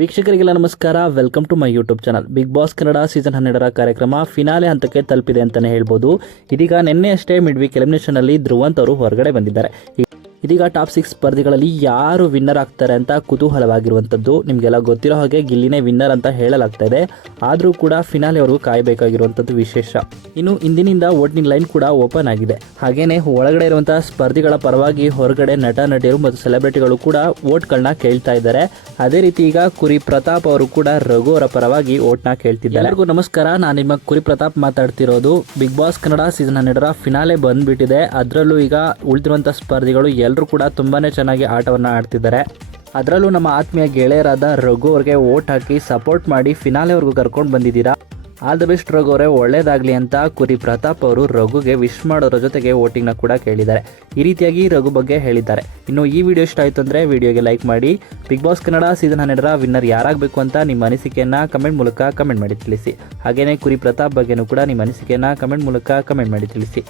ವೀಕ್ಷಕರಿಗೆಲ್ಲ ನಮಸ್ಕಾರ. Welcome to my YouTube channel Bigg Boss Kannada season ಹನ್ನೆರಡರ ಕಾರ್ಯಕ್ರಮ ಫಿನಾಲೆ ಹಂತಕ್ಕೆ ತಲುಪಿದೆ ಅಂತಲೇ ಹೇಳ್ಬೋದು. ಇದೀಗ ನಿನ್ನೆ ಅಷ್ಟೇ ಮಿಡ್ ವೀಕ್ ಎಲಿಮಿನೇಷನಲ್ಲಿ ಧ್ರುವಂತ್ ಅವರು ಹೊರಗಡೆ ಬಂದಿದ್ದಾರೆ. ಇದೀಗ ಟಾಪ್ ಸಿಕ್ಸ್ ಸ್ಪರ್ಧಿಗಳಲ್ಲಿ ಯಾರು ವಿನ್ನರ್ ಆಗ್ತಾರೆ ಅಂತ ಕುತೂಹಲವಾಗಿರುವಂಥದ್ದು ನಿಮಗೆಲ್ಲ ಗೊತ್ತಿರೋ ಹಾಗೆ ಗಿಲ್ಲಿನೇ ವಿನ್ನರ್ ಅಂತ ಹೇಳಲಾಗ್ತಾ ಇದೆ. ಆದರೂ ಕೂಡ ಫಿನಾಲೆ ಫಿನಾಲೆವರೆಗೂ ಕಾಯಬೇಕಾಗಿರುವಂಥದ್ದು ವಿಶೇಷ. ಇನ್ನು ಇಂದಿನಿಂದ ವೋಟಿಂಗ್ ಲೈನ್ ಕೂಡ ಓಪನ್ ಆಗಿದೆ. ಹಾಗೇನೆ ಒಳಗಡೆ ಇರುವಂತಹ ಸ್ಪರ್ಧಿಗಳ ಪರವಾಗಿ ಹೊರಗಡೆ ನಟ, ನಟಿಯರು ಮತ್ತು ಸೆಲೆಬ್ರಿಟಿಗಳು ಕೂಡ ವೋಟ್ಗಳನ್ನ ಕೇಳ್ತಾ ಇದ್ದಾರೆ. ಅದೇ ರೀತಿ ಈಗ ಕುರಿ ಪ್ರತಾಪ್ ಅವರು ಕೂಡ ರಘು ಅವರ ಪರವಾಗಿ ವೋಟ್ನ ಕೇಳ್ತಿದ್ದಾರೆ. ಎಲ್ಲರಿಗೂ ನಮಸ್ಕಾರ. ನಾನು ನಿಮ್ಮ ಕುರಿ ಪ್ರತಾಪ್ ಮಾತಾಡ್ತಿರೋದು. ಬಿಗ್ ಬಾಸ್ ಕನ್ನಡ ಸೀಸನ್ ಹನ್ನೆರಡರ ಫಿನಾಲೆ ಬಂದ್ಬಿಟ್ಟಿದೆ. ಅದರಲ್ಲೂ ಈಗ ಉಳಿದಿರುವಂತಹ ಸ್ಪರ್ಧಿಗಳು ಎಲ್ಲರೂ ಕೂಡ ತುಂಬಾ ಚೆನ್ನಾಗಿ ಆಟವನ್ನು ಆಡ್ತಿದ್ದಾರೆ. ಅದರಲ್ಲೂ ನಮ್ಮ ಆತ್ಮೀಯ ಗೆಳೆಯರಾದ ರಘು ಅವ್ರಿಗೆ ವೋಟ್ ಹಾಕಿ ಸಪೋರ್ಟ್ ಮಾಡಿ ಫಿನಾಲೆವರೆಗೂ ಕರ್ಕೊಂಡು ಬಂದಿದ್ದೀರಾ? ಆಲ್ ದ ಬೆಸ್ಟ್ ರಘು ಅವರೇ, ಒಳ್ಳೇದಾಗಲಿ ಅಂತ ಕುರಿ ಪ್ರತಾಪ್ ಅವರು ರಘುಗೆ ವಿಶ್ ಮಾಡೋರ ಜೊತೆಗೆ ವೋಟಿಂಗ್ನ ಕೂಡ ಕೇಳಿದ್ದಾರೆ. ಈ ರೀತಿಯಾಗಿ ರಘು ಬಗ್ಗೆ ಹೇಳಿದ್ದಾರೆ. ಇನ್ನು ಈ ವಿಡಿಯೋ ಇಷ್ಟ ಆಯಿತು ಅಂದರೆ ವಿಡಿಯೋಗೆ ಲೈಕ್ ಮಾಡಿ. ಬಿಗ್ ಬಾಸ್ ಕನ್ನಡ ಸೀಸನ್ ಹನ್ನೆರಡರ ವಿನ್ನರ್ ಯಾರಾಗಬೇಕು ಅಂತ ನಿಮ್ಮ ಅನಿಸಿಕೆಯನ್ನು ಕಮೆಂಟ್ ಮೂಲಕ ಕಮೆಂಟ್ ಮಾಡಿ ತಿಳಿಸಿ. ಹಾಗೆಯೇ ಕುರಿ ಪ್ರತಾಪ್ ಬಗ್ಗೆನೂ ಕೂಡ ನಿಮ್ಮ ಅನಿಸಿಕೆಯನ್ನು ಕಮೆಂಟ್ ಮೂಲಕ ಕಮೆಂಟ್ ಮಾಡಿ ತಿಳಿಸಿ.